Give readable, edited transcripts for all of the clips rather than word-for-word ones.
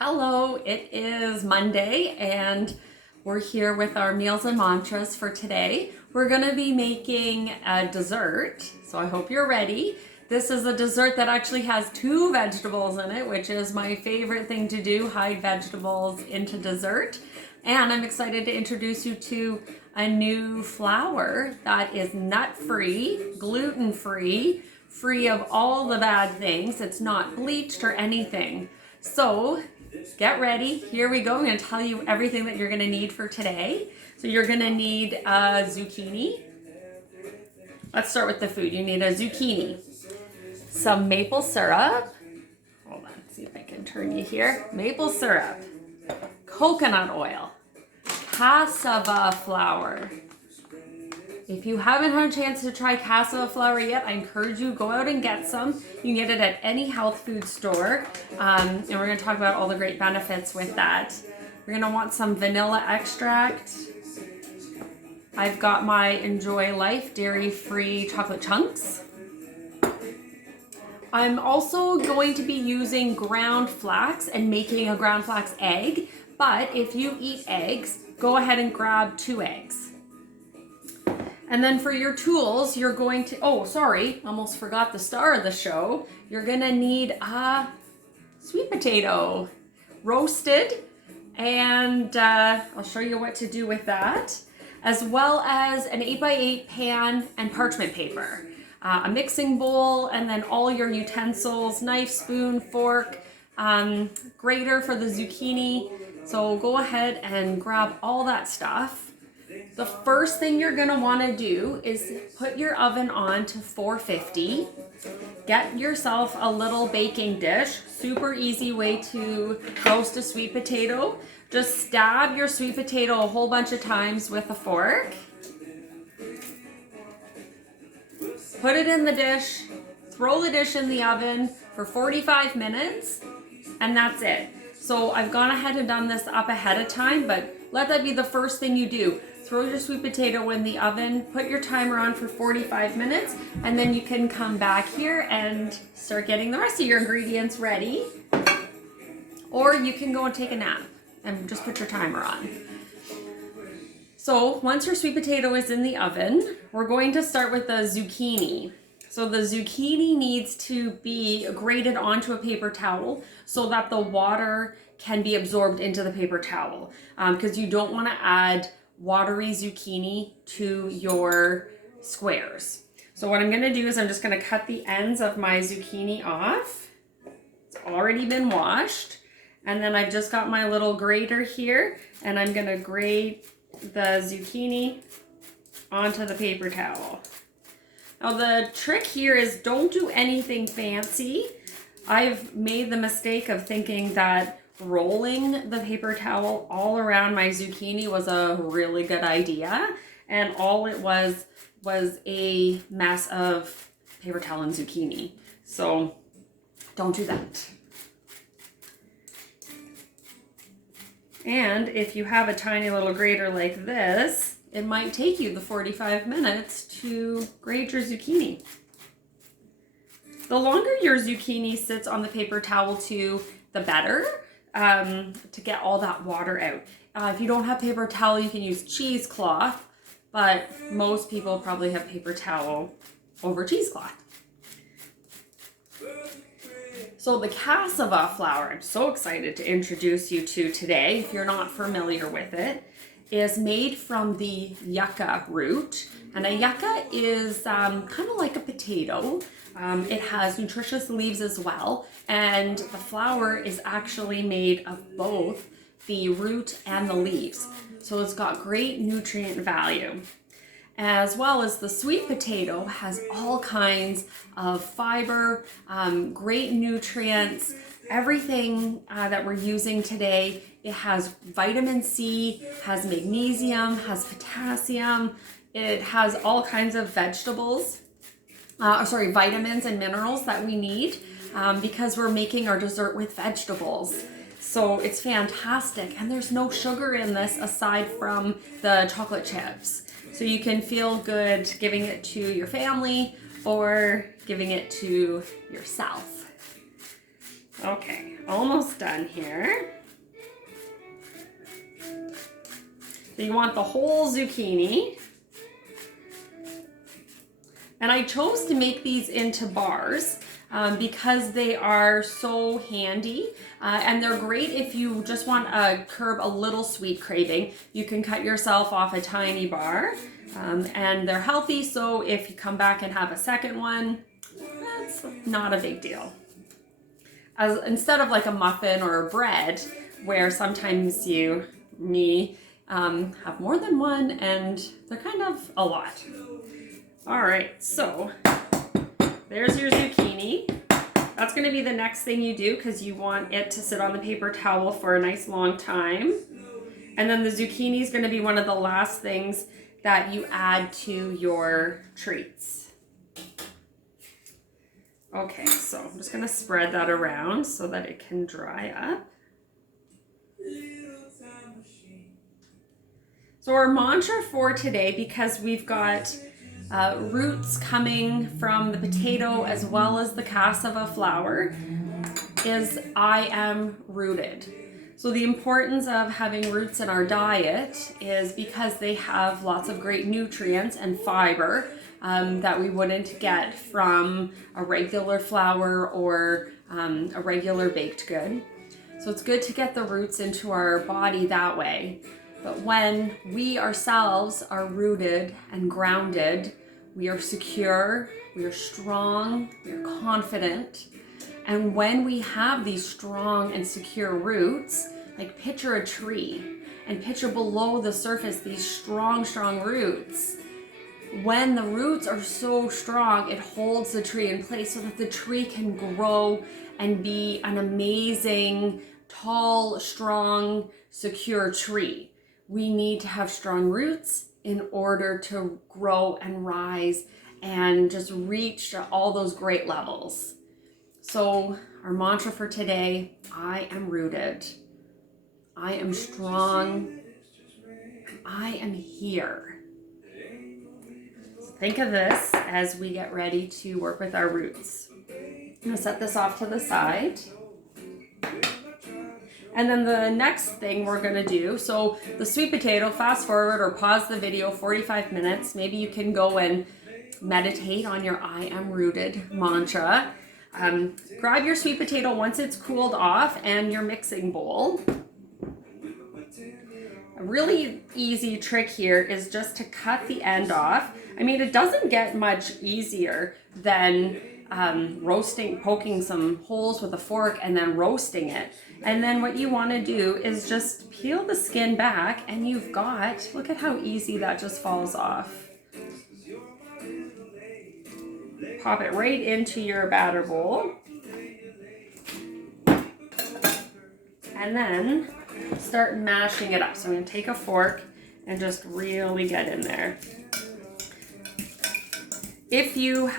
Hello, it is Monday and we're here with our meals and mantras for today. We're going to be making a dessert, so I hope you're ready. This is a dessert that actually has two vegetables in it, which is my favorite thing to do, hide vegetables into dessert. And I'm excited to introduce you to a new flour that is nut-free, gluten-free, free of all the bad things. It's not bleached or anything. So get ready. Here we go. I'm going to tell you everything that you're going to need for today. So you're going to need a zucchini. Let's start with the food. You need a zucchini, some maple syrup. Hold on, see if I can turn you here. Maple syrup, coconut oil, cassava flour. If you haven't had a chance to try cassava flour yet, I encourage you, go out and get some. You can get it at any health food store. And we're going to talk about all the great benefits with that. We're going to want some vanilla extract. I've got my Enjoy Life dairy-free chocolate chunks. I'm also going to be using ground flax and making a ground flax egg. But if you eat eggs, go ahead and grab 2 eggs. And then for your tools, you're going to, almost forgot the star of the show. You're gonna need a sweet potato, roasted, and I'll show you what to do with that, as well as an 8x8 pan and parchment paper, a mixing bowl, and then all your utensils, knife, spoon, fork, grater for the zucchini. So go ahead and grab all that stuff. The first thing you're going to want to do is put your oven on to 450. Get yourself a little baking dish. Super easy way to roast a sweet potato. Just stab your sweet potato a whole bunch of times with a fork. Put it in the dish. Throw the dish in the oven for 45 minutes. And that's it. So I've gone ahead and done this up ahead of time, but let that be the first thing you do. Throw your sweet potato in the oven, put your timer on for 45 minutes, and then you can come back here and start getting the rest of your ingredients ready. Or you can go and take a nap and just put your timer on. So once your sweet potato is in the oven, we're going to start with the zucchini. So the zucchini needs to be grated onto a paper towel so that the water can be absorbed into the paper towel, because you don't want to add watery zucchini to your squares. So what I'm going to do is I'm just going to cut the ends of my zucchini off. It's already been washed. And then I've just got my little grater here, and I'm going to grate the zucchini onto the paper towel. Now the trick here is don't do anything fancy. I've made the mistake of thinking that rolling the paper towel all around my zucchini was a really good idea, and all it was a mess of paper towel and zucchini. So don't do that. And if you have a tiny little grater like this, it might take you the 45 minutes to grate your zucchini. The longer your zucchini sits on the paper towel too, the better, to get all that water out. If you don't have paper towel, you can use cheesecloth, but most people probably have paper towel over cheesecloth. So the cassava flour, I'm so excited to introduce you to today, if you're not familiar with it, is made from the yucca root. And a yucca is kind of like a potato. It has nutritious leaves as well, and the flour is actually made of both the root and the leaves. So it's got great nutrient value. As well as the sweet potato has all kinds of fiber, great nutrients, everything that we're using today. It has vitamin C, has magnesium, has potassium. It has all kinds of vitamins and minerals that we need because we're making our dessert with vegetables. So it's fantastic. And there's no sugar in this aside from the chocolate chips. So you can feel good giving it to your family or giving it to yourself. Okay, almost done here. So you want the whole zucchini. And I chose to make these into bars because they are so handy and they're great if you just want to curb a little sweet craving. You can cut yourself off a tiny bar and they're healthy, so if you come back and have a second one, that's not a big deal. Instead of like a muffin or a bread, where sometimes have more than one and they're kind of a lot. All right, so there's your zucchini. That's gonna be the next thing you do because you want it to sit on the paper towel for a nice long time. And then the zucchini is gonna be one of the last things that you add to your treats. Okay, so I'm just gonna spread that around so that it can dry up. So our mantra for today, because we've got roots coming from the potato as well as the cassava flour, is I am rooted. So the importance of having roots in our diet is because they have lots of great nutrients and fiber that we wouldn't get from a regular flour or a regular baked good. So it's good to get the roots into our body that way. But when we ourselves are rooted and grounded, we are secure, we are strong, we are confident. And when we have these strong and secure roots, like picture a tree and picture below the surface these strong roots. When the roots are so strong, it holds the tree in place so that the tree can grow and be an amazing, tall, strong, secure tree. We need to have strong roots in order to grow and rise and just reach all those great levels. So our mantra for today, I am rooted. I am strong. I am here. So think of this as we get ready to work with our roots. I'm going to set this off to the side. And then the next thing we're gonna do, so the sweet potato, fast forward or pause the video 45 minutes. Maybe you can go and meditate on your I am rooted mantra. Grab your sweet potato once it's cooled off and your mixing bowl. A really easy trick here is just to cut the end off. I mean, it doesn't get much easier than poking some holes with a fork and then roasting it. And then what you want to do is just peel the skin back and you've got, look at how easy that just falls off. Pop it right into your batter bowl. And then start mashing it up. So I'm going to take a fork and just really get in there. If you,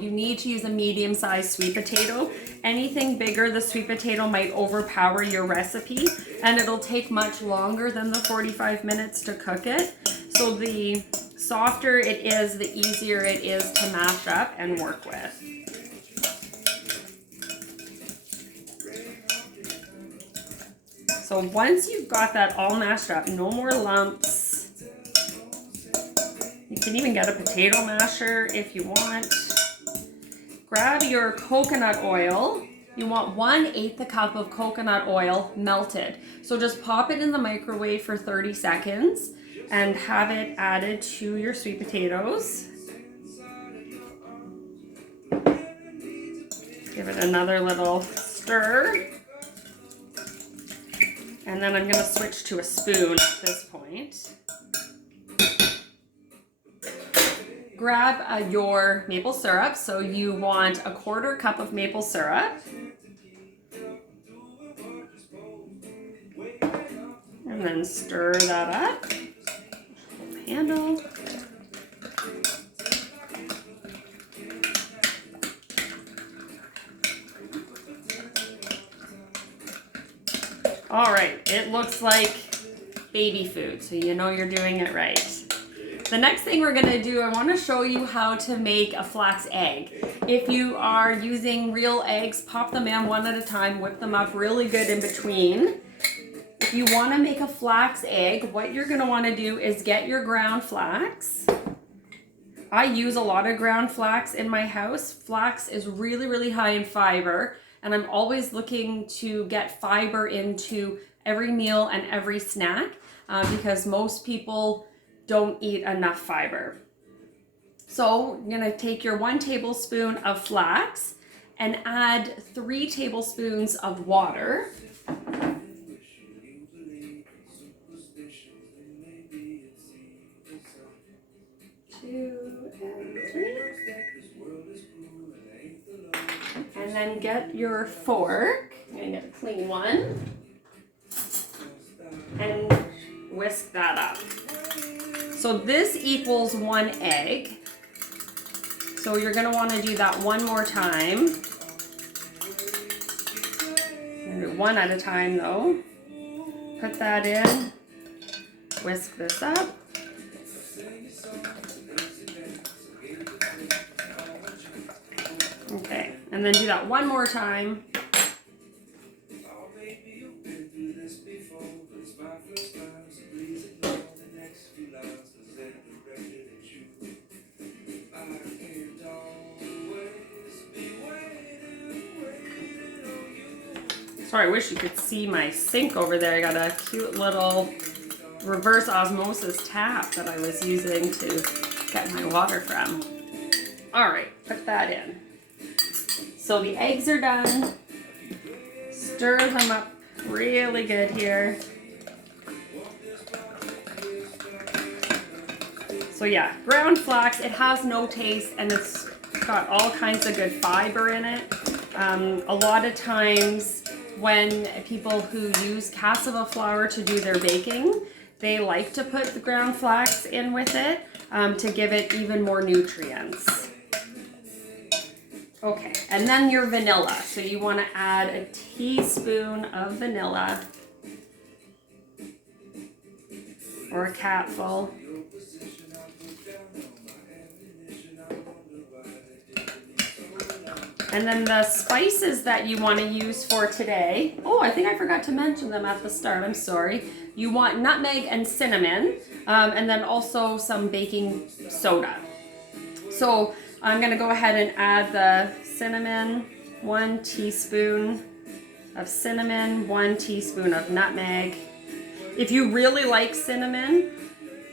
you need to use a medium-sized sweet potato. Anything bigger, the sweet potato might overpower your recipe and it'll take much longer than the 45 minutes to cook it. So the softer it is, the easier it is to mash up and work with. So once you've got that all mashed up, no more lumps. You can even get a potato masher if you want. Grab your coconut oil. You want 1/8 cup of coconut oil melted. So just pop it in the microwave for 30 seconds and have it added to your sweet potatoes. Give it another little stir. And then I'm going to switch to a spoon at this point. Grab your maple syrup. So you want 1/4 cup of maple syrup. And then stir that up. Handle. All right, it looks like baby food, so you know you're doing it right. The next thing we're gonna do, I wanna show you how to make a flax egg. If you are using real eggs, pop them in one at a time, whip them up really good in between. If you wanna make a flax egg, what you're gonna wanna do is get your ground flax. I use a lot of ground flax in my house. Flax is really, really high in fiber, and I'm always looking to get fiber into every meal and every snack because most people don't eat enough fiber. So you're gonna take your 1 tablespoon of flax and add 3 tablespoons of water. 2 and 3. And then get your fork. I'm gonna get a clean one. And whisk that up. So this equals 1 egg. So you're gonna wanna do that one more time. Do 1 at a time though. Put that in. Whisk this up. Okay, and then do that one more time. Sorry, I wish you could see my sink over there. I got a cute little reverse osmosis tap that I was using to get my water from. All right, put that in. So the eggs are done. Stir them up really good here. So yeah, ground flax, it has no taste and it's got all kinds of good fiber in it. A lot of times when people who use cassava flour to do their baking, they like to put the ground flax in with it to give it even more nutrients. Okay, and then your vanilla. So you want to add a teaspoon of vanilla or a capful. And then the spices that you want to use for today, oh, I think I forgot to mention them at the start, I'm sorry. You want nutmeg and cinnamon, and then also some baking soda. So I'm gonna go ahead and add the cinnamon, 1 teaspoon of cinnamon, 1 teaspoon of nutmeg. If you really like cinnamon,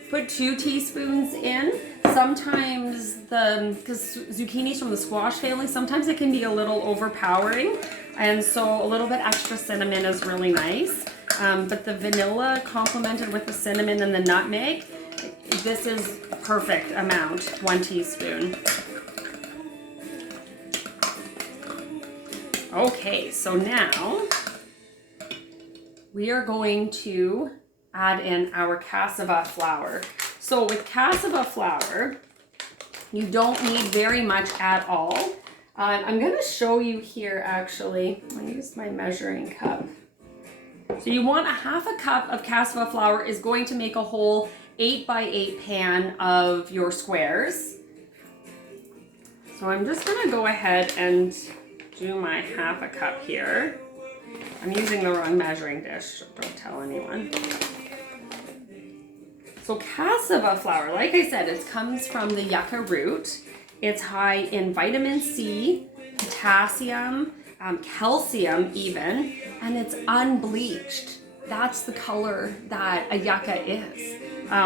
put 2 teaspoons in. Sometimes because zucchinis from the squash family, sometimes it can be a little overpowering. And so a little bit extra cinnamon is really nice. But the vanilla complemented with the cinnamon and the nutmeg, this is perfect amount, 1 teaspoon. Okay, so now we are going to add in our cassava flour. So with cassava flour, you don't need very much at all. I'm gonna show you here actually. I'm gonna use my measuring cup. So you want 1/2 cup of cassava flour is going to make a whole 8 by 8 pan of your squares. So I'm just gonna go ahead and do my 1/2 cup here. I'm using the wrong measuring dish, don't tell anyone. So cassava flour, like I said, it comes from the yucca root. It's high in vitamin C, potassium, calcium even, and it's unbleached. That's the color that a yucca is,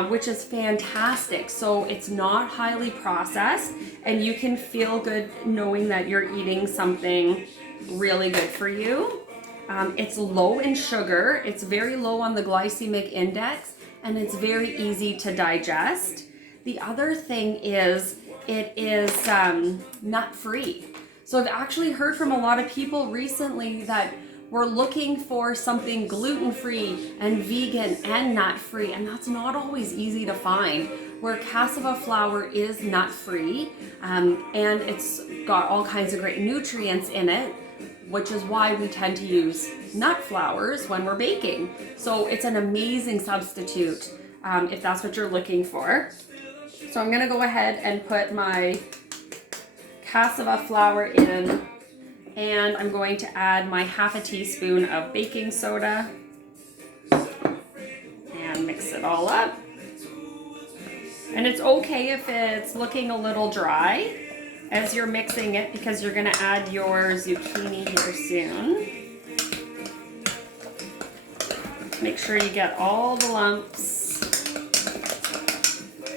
which is fantastic. So it's not highly processed and you can feel good knowing that you're eating something really good for you. It's low in sugar, it's very low on the glycemic index, and it's very easy to digest. The other thing is it is nut-free. So I've actually heard from a lot of people recently that we're looking for something gluten-free and vegan and nut-free, and that's not always easy to find. Where cassava flour is nut-free, and it's got all kinds of great nutrients in it, which is why we tend to use nut flours when we're baking. So it's an amazing substitute if that's what you're looking for. So I'm gonna go ahead and put my cassava flour in, and I'm going to add my half a teaspoon of baking soda and mix it all up. And it's okay if it's looking a little dry as you're mixing it, because you're gonna add your zucchini here soon. Make sure you get all the lumps.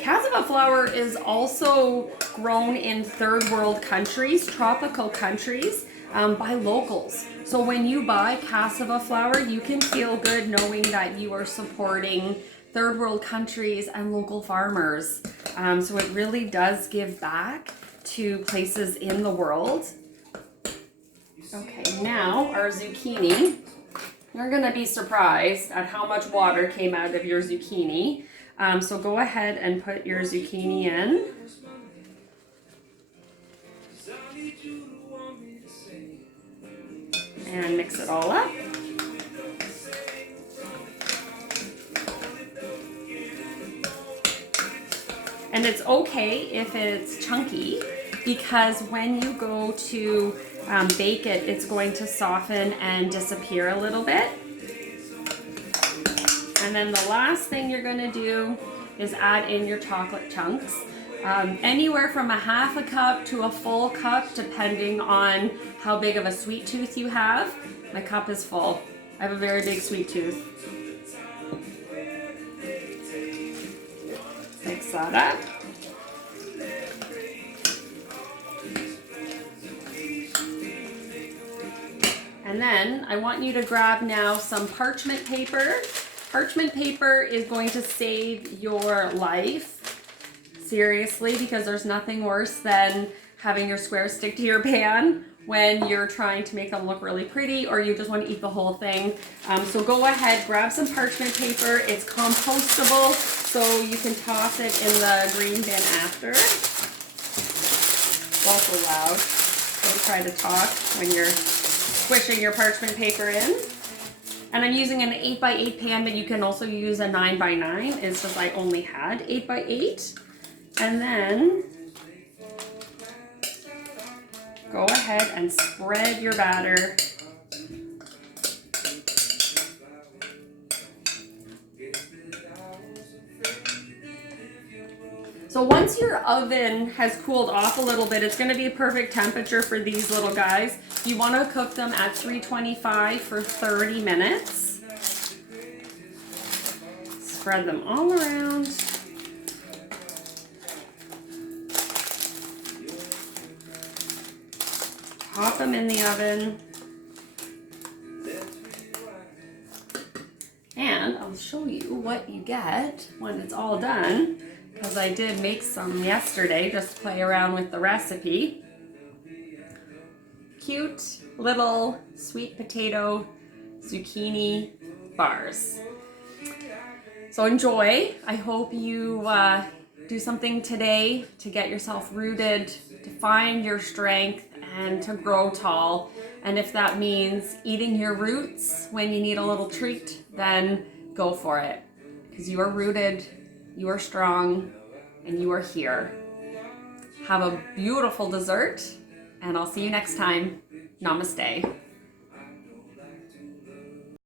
Casava flour is also grown in third world countries, tropical countries, by locals. So when you buy cassava flour, you can feel good knowing that you are supporting third world countries and local farmers. So it really does give back to places in the world. Okay, now our zucchini. You're gonna be surprised at how much water came out of your zucchini. So go ahead and put your zucchini in. And mix it all up. And it's okay if it's chunky, because when you go to bake it, it's going to soften and disappear a little bit. And then the last thing you're going to do is add in your chocolate chunks. Anywhere from a half a cup to a full cup, depending on how big of a sweet tooth you have. My cup is full. I have a very big sweet tooth. Mix that up. And then I want you to grab now some parchment paper. Parchment paper is going to save your life. Seriously, because there's nothing worse than having your squares stick to your pan when you're trying to make them look really pretty, or you just want to eat the whole thing. So go ahead, grab some parchment paper. It's compostable, so you can toss it in the green bin after. It's also loud. Don't try to talk when you're squishing your parchment paper in. And I'm using an 8x8 pan, but you can also use a 9x9. It's just I only had 8x8. And then go ahead and spread your batter. So once your oven has cooled off a little bit, it's going to be a perfect temperature for these little guys. You want to cook them at 325 for 30 minutes. Spread them all around. Pop them in the oven. And I'll show you what you get when it's all done, because I did make some yesterday just to play around with the recipe. Cute little sweet potato zucchini bars. So enjoy. I hope you do something today to get yourself rooted, to find your strength, and to grow tall. And if that means eating your roots when you need a little treat, then go for it. Because you are rooted, you are strong, and you are here. Have a beautiful dessert, and I'll see you next time. Namaste.